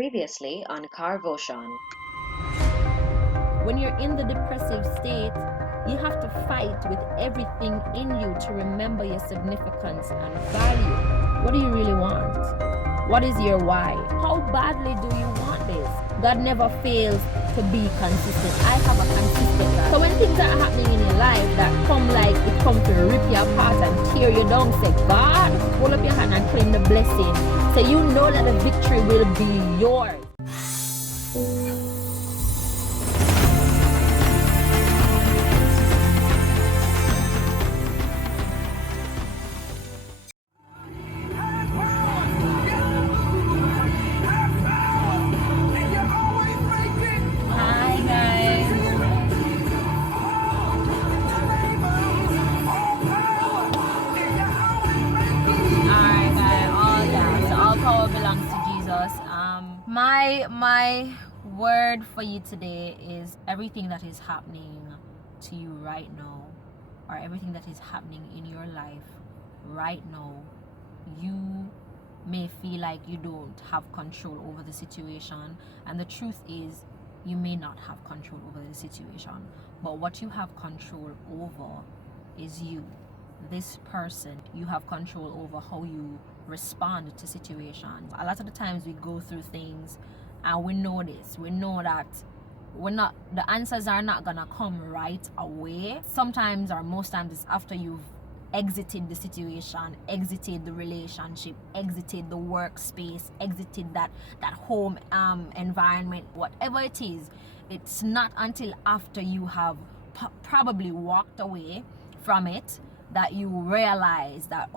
Previously on Carvotion. When you're in the depressive state, you have to fight with everything in you to remember your significance and value. What do you really want? What is your why? How badly do you want this? God never fails to be consistent. I have a consistent God. So when things are happening in your life that come like it come to rip you apart and tear you down, say, God, hold up your hand and claim the blessing. So you know that the victory will be yours. My word for you today is everything that is happening to you right now, or everything that is happening in your life right now, you may feel like you don't have control over the situation, and the truth is you may not have control over the situation, but what you have control over is you, this person. You have control over how you respond to situations. A lot of the times we go through things and we know this, we know that the answers are not gonna come right away. Sometimes, or most times, it's after you've exited the situation, exited the relationship, exited the workspace, exited that home environment, whatever it is. It's not until after you have probably walked away from it that you realize that,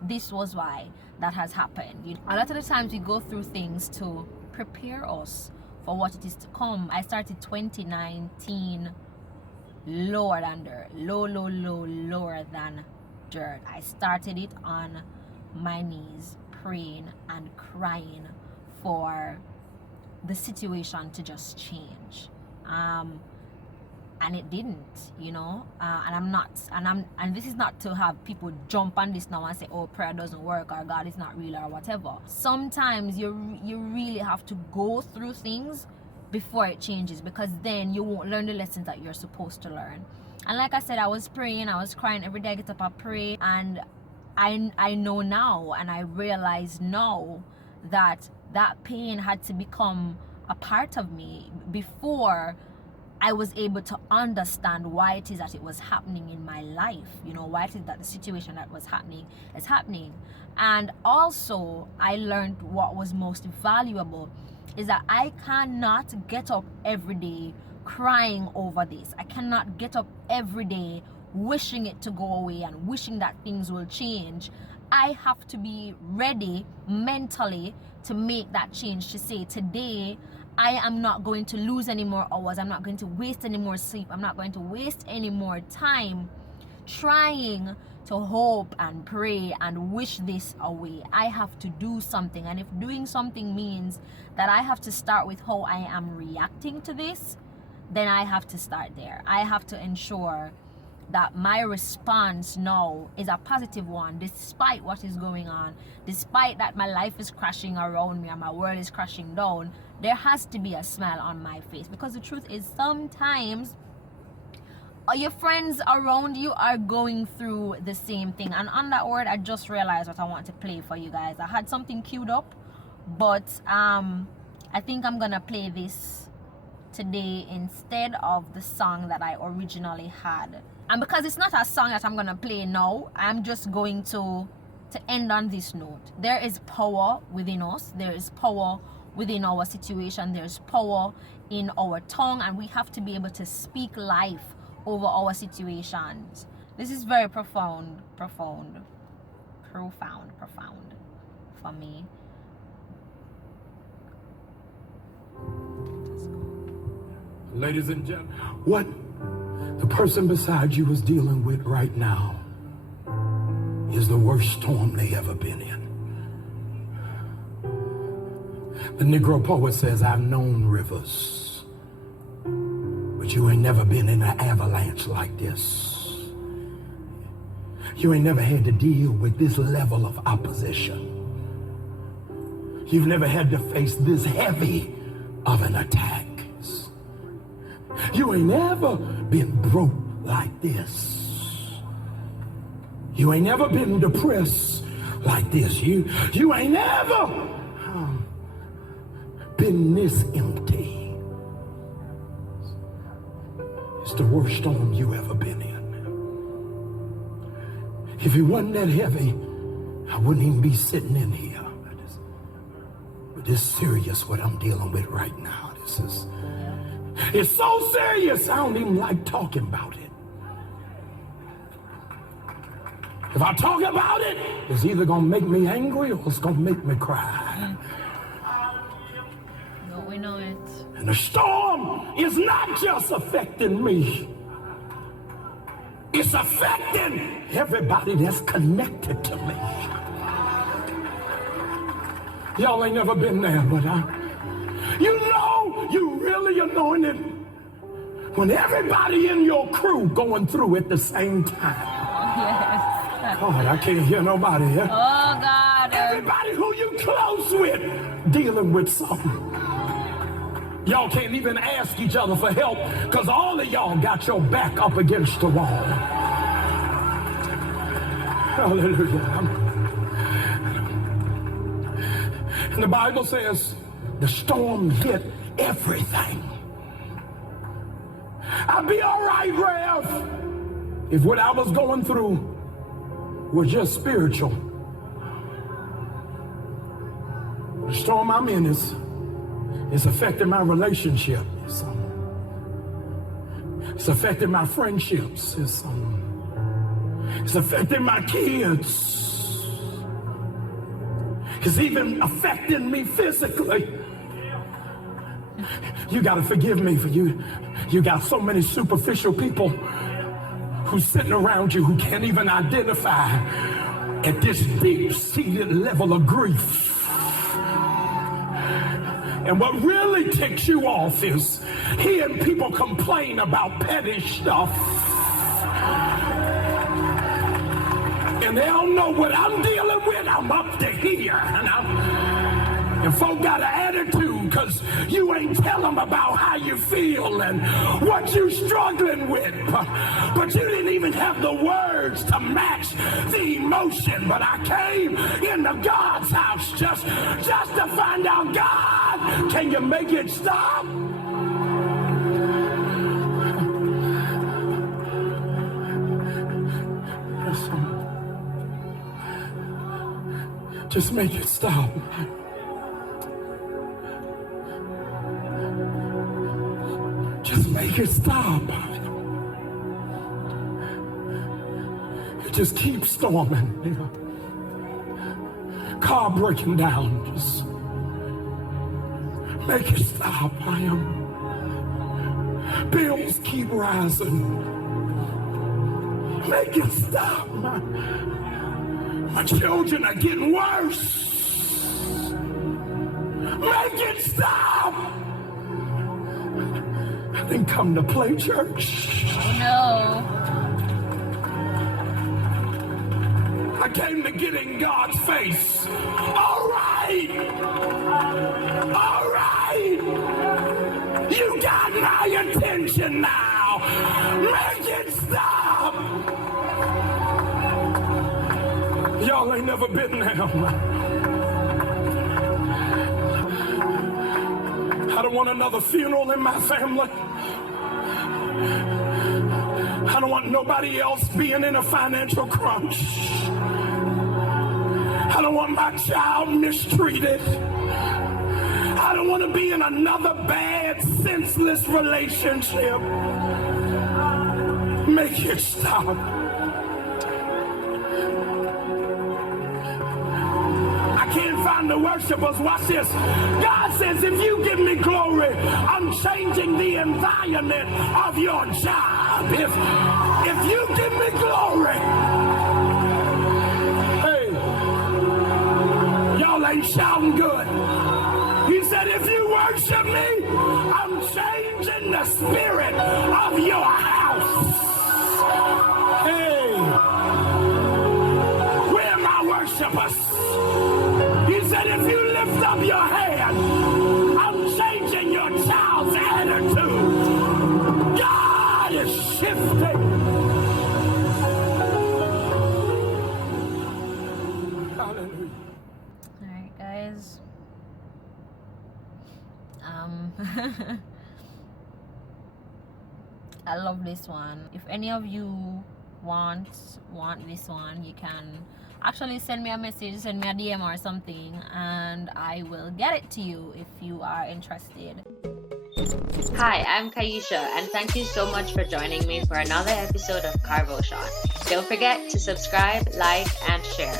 this was why that has happened. A lot of the times we go through things to prepare us for what it is to come. I started 2019 lower than dirt, lower than dirt. I started it on my knees, praying and crying for the situation to just change. And it didn't, and this is not to have people jump on this now and say, oh, prayer doesn't work, or God is not real, or whatever. Sometimes you really have to go through things before it changes, because then you won't learn the lessons that you're supposed to learn. And like I said, I was praying, I was crying every day. I get up, I pray, and I know now, and I realize now that pain had to become a part of me before I was able to understand why it is that it was happening in my life, why it is that the situation that was happening is happening. And also, I learned what was most valuable is that I cannot get up every day crying over this. I cannot get up every day wishing it to go away and wishing that things will change. I have to be ready mentally to make that change, to say, today I am not going to lose any more hours. I'm not going to waste any more sleep. I'm not going to waste any more time trying to hope and pray and wish this away. I have to do something. And if doing something means that I have to start with how I am reacting to this, then I have to start there. I have to ensure that my response now is a positive one, despite what is going on, despite that my life is crashing around me and my world is crashing down. There has to be a smile on my face, because the truth is sometimes your friends around you are going through the same thing. And on that word, I just realized what I want to play for you guys. I had something queued up, but I think I'm gonna play this today instead of the song that I originally had. And because it's not a song that I'm gonna play now, I'm just going to end on this note. There is power within us. There is power within our situation. There's power in our tongue, and we have to be able to speak life over our situations. This is very profound for me. Ladies and gentlemen, what the person beside you is dealing with right now is the worst storm they ever been in. The Negro poet says, I've known rivers, but you ain't never been in an avalanche like this. You ain't never had to deal with this level of opposition. You've never had to face this heavy of an attack. You ain't ever been broke like this. You ain't ever been depressed like this. You ain't ever been this empty. It's the worst storm you ever been in. If it wasn't that heavy, I wouldn't even be sitting in here. But this is serious what I'm dealing with right now. It's so serious I don't even like talking about it. If I talk about it, it's either gonna make me angry or it's gonna make me cry. No, we know it. And the storm is not just affecting me. It's affecting everybody that's connected to me. Y'all ain't never been there, but you know you really anointed when everybody in your crew going through at the same time. Yes. God, I can't hear nobody here. Oh, God. Everybody who you close with dealing with something. Y'all can't even ask each other for help because all of y'all got your back up against the wall. Hallelujah. And the Bible says the storm hit everything. I'd be all right, Rev, if what I was going through was just spiritual. The storm I'm in is affecting my relationship. It's affecting my friendships. It's affecting my kids. It's even affecting me physically. You got to forgive me for you. You got so many superficial people who's sitting around you who can't even identify at this deep-seated level of grief. And what really ticks you off is hearing people complain about petty stuff. And they don't know what I'm dealing with. I'm up to here. And folk got an attitude because you ain't tell them about how you feel and what you're struggling with. But you didn't even have the words to match the emotion. But I came into God's house just to find out, God, can you make it stop? Just make it stop. Just make it stop. It just keeps storming. Car breaking down. Just make it stop. Bills keep rising. Make it stop. My children are getting worse. Make it stop. I didn't come to play church. Oh, no. I came to get in God's face. All right. All right. You got my attention now. Make it stop. Y'all ain't never been there. I don't want another funeral in my family. I don't want nobody else being in a financial crunch. I don't want my child mistreated. I don't want to be in another bad, senseless relationship. Make it stop. I can't find the worshipers. Watch this. God says, if you give me glory, I'm changing the environment of your job. If you give me glory, hey, y'all ain't shouting good. He said, if you worship me, I'm changing the spirit of your house. Hey, where are my worshipers? He said, if you lift up of your hand. I'm changing your child's attitude. God is shifting. Hallelujah. Alright, guys. I love this one. If any of you want this one, you can actually send me a message, send me a DM or something, and I will get it to you if you are interested. Hi, I'm Kyesha, and thank you so much for joining me for another episode of Carvotion. Don't forget to subscribe, like, and share.